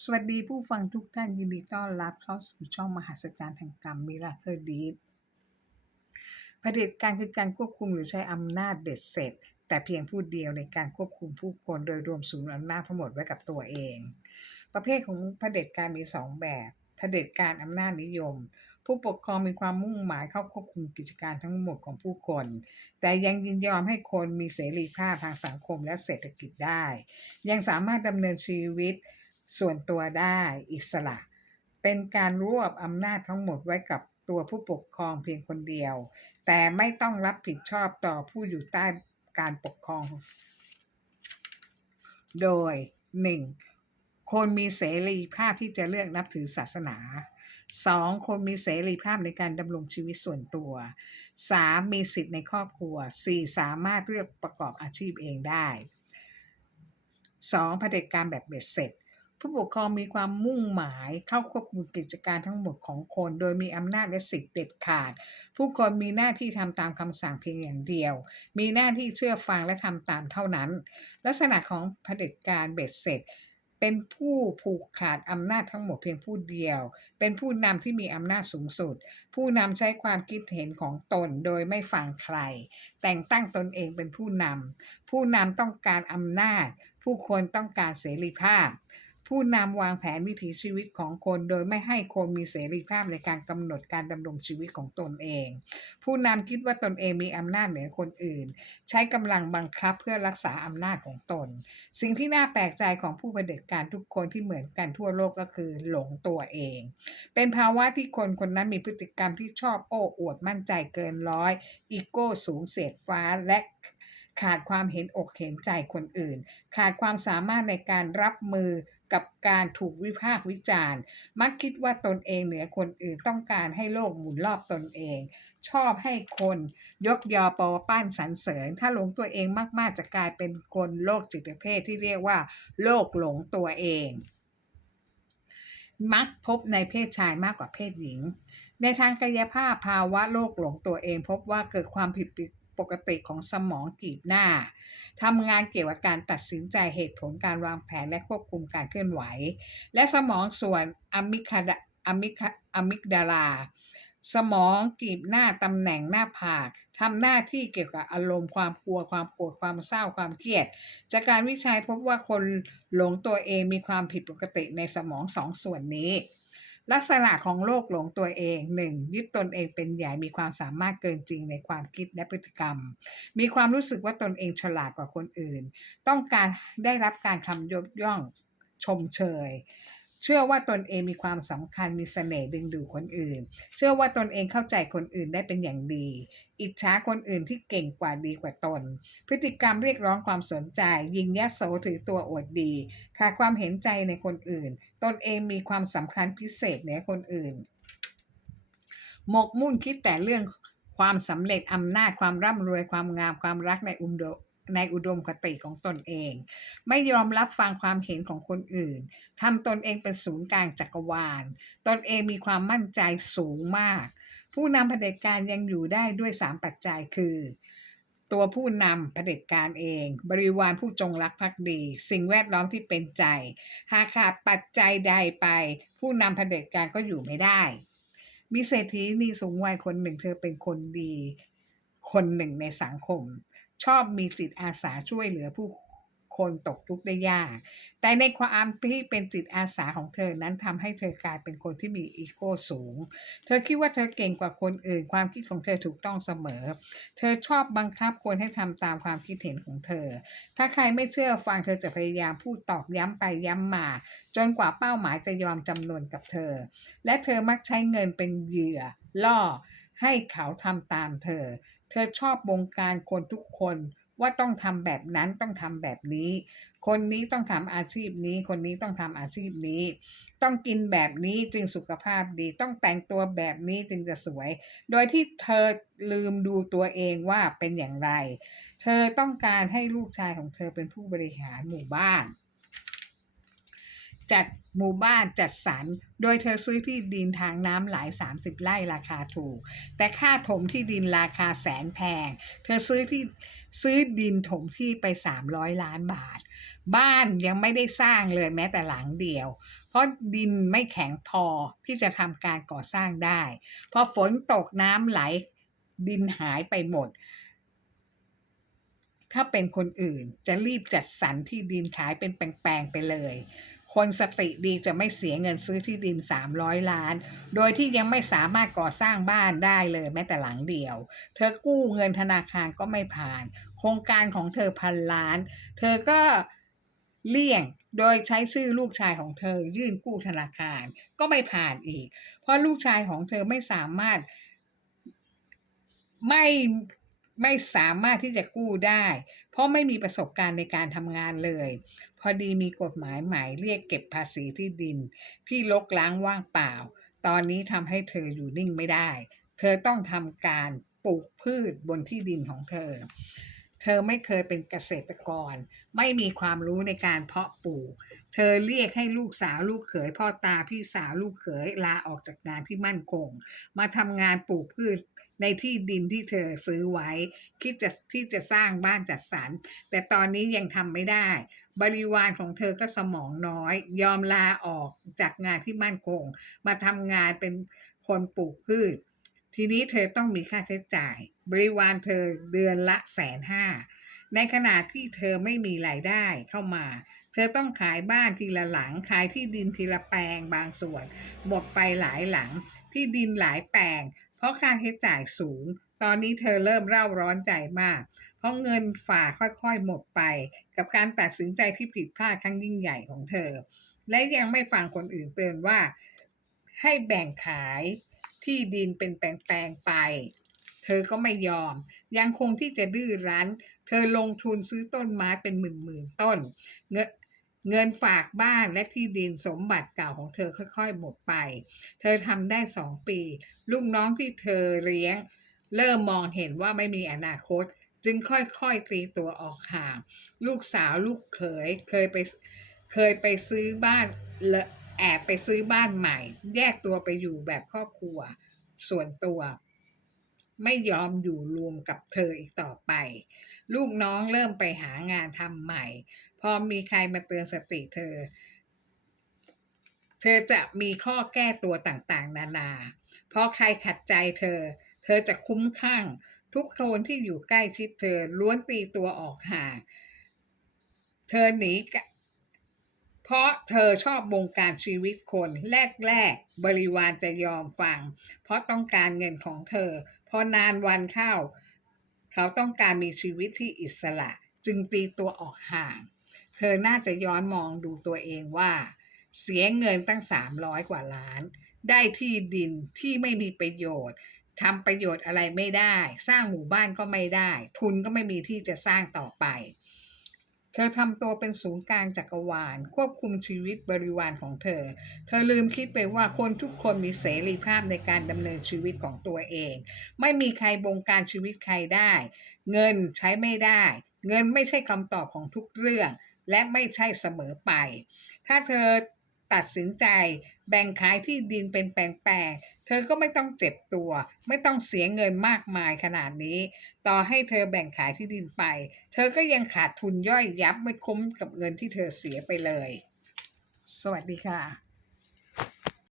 สวัสดีผู้ฟังทุกท่านยินดีต้อนรับเข้าสู่ช่องมหัศจรรย์แห่งกรรม Miracle Deed เผด็จการคือการควบคุมหรือใช้อำนาจเด็ดเสร็จแต่เพียงผู้เดียวในการควบคุมผู้คนโดยรวมศูนย์อำนาจทั้งหมดไว้กับตัวเอง ประเภทของเผด็จการมีสองแบบเผด็จการอำนาจนิยมผู้ปกครองมีความมุ่งหมายเข้าควบคุมกิจการทั้งหมดของผู้คนแต่ยังยินยอมให้คนมีเสรีภาพทางสังคมและเศรษฐกิจได้ยังสามารถดำเนินชีวิตส่วนตัวได้อิสระเป็นการรวบอำนาจทั้งหมดไว้กับตัวผู้ปกครองเพียงคนเดียวแต่ไม่ต้องรับผิดชอบต่อผู้อยู่ใต้การปกครองโดย 1. คนมีเสรีภาพที่จะเลือกนับถือศาสนา 2. คนมีเสรีภาพในการดำรงชีวิตส่วนตัว 3. มีสิทธิในครอบครัว 4. สามารถเลือกประกอบอาชีพเองได้ 2. เผด็จการแบบเบ็ดเสร็จผู้ปกครองมีความมุ่งหมายเข้าควบคุมกิจการทั้งหมดของคนโดยมีอำนาจและสิทธิเด็ดขาดผู้คนมีหน้าที่ทำตามคำสั่งเพียงอย่างเดียวมีหน้าที่เชื่อฟังและทำตามเท่านั้นลักษณะของเผด็จการเบ็ดเสร็จเป็นผู้ผูกขาดอำนาจทั้งหมดเพียงผู้เดียวเป็นผู้นำที่มีอำนาจสูงสุดผู้นำใช้ความคิดเห็นของตนโดยไม่ฟังใครแต่งตั้งตนเองเป็นผู้นำผู้นำต้องการอำนาจผู้คนต้องการเสรีภาพผู้นำวางแผนวิถีชีวิตของคนโดยไม่ให้คนมีเสรีภาพในการกำหนดการดำรงชีวิตของตนเองผู้นำคิดว่าตนเองมีอำนาจเหนือคนอื่นใช้กำลังบังคับเพื่อรักษาอำนาจของตนสิ่งที่น่าแปลกใจของผู้เผด็จการทุกคนที่เหมือนกันทั่วโลกก็คือหลงตัวเองเป็นภาวะที่คนคนนั้นมีพฤติกรรมที่ชอบโอ้อวดมั่นใจเกินร้อยอีโก้สูงเสียดฟ้าและขาดความเห็นอกเห็นใจคนอื่นขาดความสามารถในการรับมือกับการถูกวิพากษ์วิจารณ์มักคิดว่าตนเองเหนือคนอื่นต้องการให้โลกหมุนรอบตนเองชอบให้คนยกยอปอปั้นสรรเสริญถ้าหลงตัวเองมากๆจะกลายเป็นคนโรคจิตเภทที่เรียกว่าโรคหลงตัวเองมักพบในเพศชายมากกว่าเพศหญิงในทางกายภาพภาวะโรคหลงตัวเองพบว่าเกิดความผิดปกติของสมองกีบหน้าทำงานเกี่ยวกับการตัดสินใจเหตุผลการวางแผนและควบคุมการเคลื่อนไหวและสมองส่วนอะมิกดาลาสมองกีบหน้าตำแหน่งหน้าผากทำหน้าที่เกี่ยวกับอารมณ์ความกลัวความโกรธความเศร้าความเครียดจากการวิจัยพบว่าคนหลงตัวเองมีความผิดปกติในสมองสองส่วนนี้ลักษณะของโรคหลงตัวเอง 1. ยึดตนเองเป็นใหญ่มีความสามารถเกินจริงในความคิดและพฤติกรรมมีความรู้สึกว่าตนเองฉลาดกว่าคนอื่นต้องการได้รับการคำยกย่องชมเชยเชื่อว่าตนเองมีความสำคัญมีเสน่ห์ดึงดูดคนอื่นเชื่อว่าตนเองเข้าใจคนอื่นได้เป็นอย่างดีอิจฉาคนอื่นที่เก่งกว่าดีกว่าตนพฤติกรรมเรียกร้องความสนใจยิงยโสถือตัวอวดดีขาดความเห็นใจในคนอื่นตนเองมีความสำคัญพิเศษเหนือคนอื่นหมกมุ่นคิดแต่เรื่องความสำเร็จอำนาจความร่ำรวยความงามความรักในอุดมคติของตนเองไม่ยอมรับฟังความเห็นของคนอื่นทำตนเองเป็นศูนย์กลางจักรวาลตนเองมีความมั่นใจสูงมากผู้นำเผด็จการยังอยู่ได้ด้วย3ปัจจัยคือตัวผู้นำเผด็จการเองบริวารผู้จงรักภักดีสิ่งแวดล้อมที่เป็นใจหากขาดปัจจัยใดไปผู้นำเผด็จการก็อยู่ไม่ได้มีเศรษฐีนีสูงวัยคนหนึ่งเธอเป็นคนดีคนหนึ่งในสังคมชอบมีจิตอาสาช่วยเหลือผู้คนตกทุกข์ได้ยากแต่ในความที่เป็นจิตอาสาของเธอนั้นทำให้เธอกลายเป็นคนที่มีอีโก้สูงเธอคิดว่าเธอเก่งกว่าคนอื่นความคิดของเธอถูกต้องเสมอเธอชอบบังคับคนให้ทำตามความคิดเห็นของเธอถ้าใครไม่เชื่อฟังเธอจะพยายามพูดตอกย้ำไปย้ำมาจนกว่าเป้าหมายจะยอมจำนนกับเธอและเธอมักใช้เงินเป็นเหยื่อล่อให้เขาทำตามเธอเธอชอบบงการคนทุกคนว่าต้องทำแบบนั้นต้องทำแบบนี้คนนี้ต้องทำอาชีพนี้คนนี้ต้องทำอาชีพนี้ต้องกินแบบนี้จึงสุขภาพดีต้องแต่งตัวแบบนี้จึงจะสวยโดยที่เธอลืมดูตัวเองว่าเป็นอย่างไรเธอต้องการให้ลูกชายของเธอเป็นผู้บริหารหมู่บ้านจัดหมู่บ้านจัดสรรโดยเธอซื้อที่ดินทางน้ำหลาย30 ไร่ราคาถูกแต่ค่าถมที่ดินราคาแสนแพงเธอซื้อดินถมที่ไป300 ล้านบาท บ้านยังไม่ได้สร้างเลยแม้แต่หลังเดียวเพราะดินไม่แข็งพอที่จะทำการก่อสร้างได้พอฝนตกน้ำไหลดินหายไปหมดถ้าเป็นคนอื่นจะรีบจัดสรรที่ดินขายเป็นแปลงๆไปเลยคนสติดีจะไม่เสียเงินซื้อที่ดิน300 ล้านโดยที่ยังไม่สามารถก่อสร้างบ้านได้เลยแม้แต่หลังเดียวเธอกู้เงินธนาคารก็ไม่ผ่านโครงการของเธอ1,000 ล้านเธอก็เลี่ยงโดยใช้ชื่อลูกชายของเธอยื่นกู้ธนาคารก็ไม่ผ่านอีกเพราะลูกชายของเธอไม่สามารถไม่ไม่สามารถที่จะกู้ได้เพราะไม่มีประสบการณ์ในการทำงานเลยพอดีมีกฎหมายใหม่เรียกเก็บภาษีที่ดินที่รกร้างว่างเปล่าตอนนี้ทำให้เธออยู่นิ่งไม่ได้เธอต้องทำการปลูกพืชบนที่ดินของเธอเธอไม่เคยเป็นเกษตรกรไม่มีความรู้ในการเพาะปลูกเธอเรียกให้ลูกสาวลูกเขยพ่อตาพี่สาวลูกเขยลาออกจากงานที่มั่นคงมาทำงานปลูกพืชในที่ดินที่เธอซื้อไว้คิดจะที่จะสร้างบ้านจัดสรรแต่ตอนนี้ยังทำไม่ได้บริวารของเธอก็สมองน้อยยอมลาออกจากงานที่มั่นคงมาทำงานเป็นคนปลูกพืชทีนี้เธอต้องมีค่าใช้จ่ายบริวารเธอเดือนละ150,000ในขณะที่เธอไม่มีรายได้เข้ามาเธอต้องขายบ้านทีละหลังขายที่ดินทีละแปลงบางส่วนหมดไปหลายหลังที่ดินหลายแปลงเพราะค่าใช้จ่ายสูงตอนนี้เธอเริ่มเร่าร้อนใจมากเพราะเงินฝากค่อยๆหมดไปกับการตัดสินใจที่ผิดพลาดครั้งยิ่งใหญ่ของเธอและยังไม่ฟังคนอื่นเตือนว่าให้แบ่งขายที่ดินเป็นแปลงๆไปเธอก็ไม่ยอมยังคงที่จะดื้อรั้นเธอลงทุนซื้อต้นไม้เป็นหมื่นๆต้นเงินเงินฝากบ้านและที่ดินสมบัติเก่าของเธอค่อยๆหมดไปเธอทำได้2 ปีลูกน้องที่เธอเลี้ยงเริ่มมองเห็นว่าไม่มีอนาคตจึงค่อยๆตีตัวออกห่างลูกสาวลูกเขยเคยไปซื้อบ้านและแอบไปซื้อบ้านใหม่แยกตัวไปอยู่แบบครอบครัวส่วนตัวไม่ยอมอยู่รวมกับเธออีกต่อไปลูกน้องเริ่มไปหางานทำใหม่พอมีใครมาเตือนสติเธอจะมีข้อแก้ตัวต่างๆนานาเพราะใครขัดใจเธอจะคุ้มข้างทุกคนที่อยู่ใกล้ชิดเธอล้วนตีตัวออกห่างเธอหนีกะเพราะเธอชอบบงการชีวิตคนแรกๆบริวารจะยอมฟังเพราะต้องการเงินของเธอพอนานวันเข้าเขาต้องการมีชีวิตที่อิสระจึงตีตัวออกห่างเธอน่าจะย้อนมองดูตัวเองว่า เสียเงินตั้ง300 กว่าล้านได้ที่ดินที่ไม่มีประโยชน์ทำประโยชน์อะไรไม่ได้สร้างหมู่บ้านก็ไม่ได้ทุนก็ไม่มีที่จะสร้างต่อไปเธอทำตัวเป็นศูนย์กลางจักรวาลควบคุมชีวิตบริวารของเธอลืมคิดไปว่าคนทุกคนมีเสรีภาพในการดำเนินชีวิตของตัวเองไม่มีใครบงการชีวิตใครได้เงินใช้ไม่ได้เงินไม่ใช่คำตอบของทุกเรื่องและไม่ใช่เสมอไปถ้าเธอตัดสินใจแบ่งขายที่ดินเป็นแปลงๆเธอก็ไม่ต้องเจ็บตัวไม่ต้องเสียเงินมากมายขนาดนี้ต่อให้เธอแบ่งขายที่ดินไปเธอก็ยังขาดทุนย่อยยับไม่คุ้มกับเงินที่เธอเสียไปเลยสวัสดีค่ะ